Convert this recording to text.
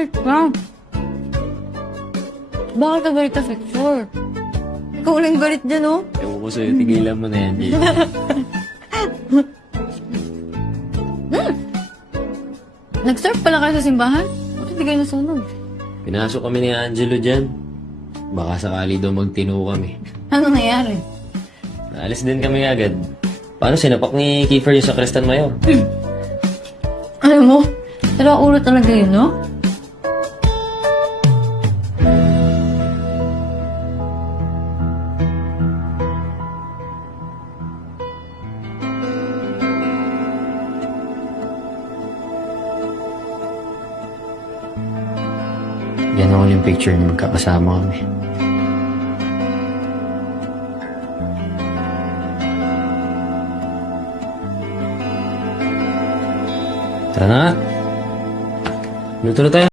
galit ka? Bakit ka galit sa picture? Ikaw uling galit dyan, oh. Ewan ko sa'yo, tigilan mo na yan, Jay. Nag-surf pala kayo sa simbahan? Bakit hindi kayo nasunog? Pinasok kami ni Angelo dyan. Baka sakali daw magtino kami. Ano nangyari? Naalis din kami agad. Paano sinapak ni Kiefer yung sa Crestan Mayor? Alam mo, pero ulo talaga yun, no? Yan ako yung picture na magkakasama kami. Tara na nga. Luto na tayo.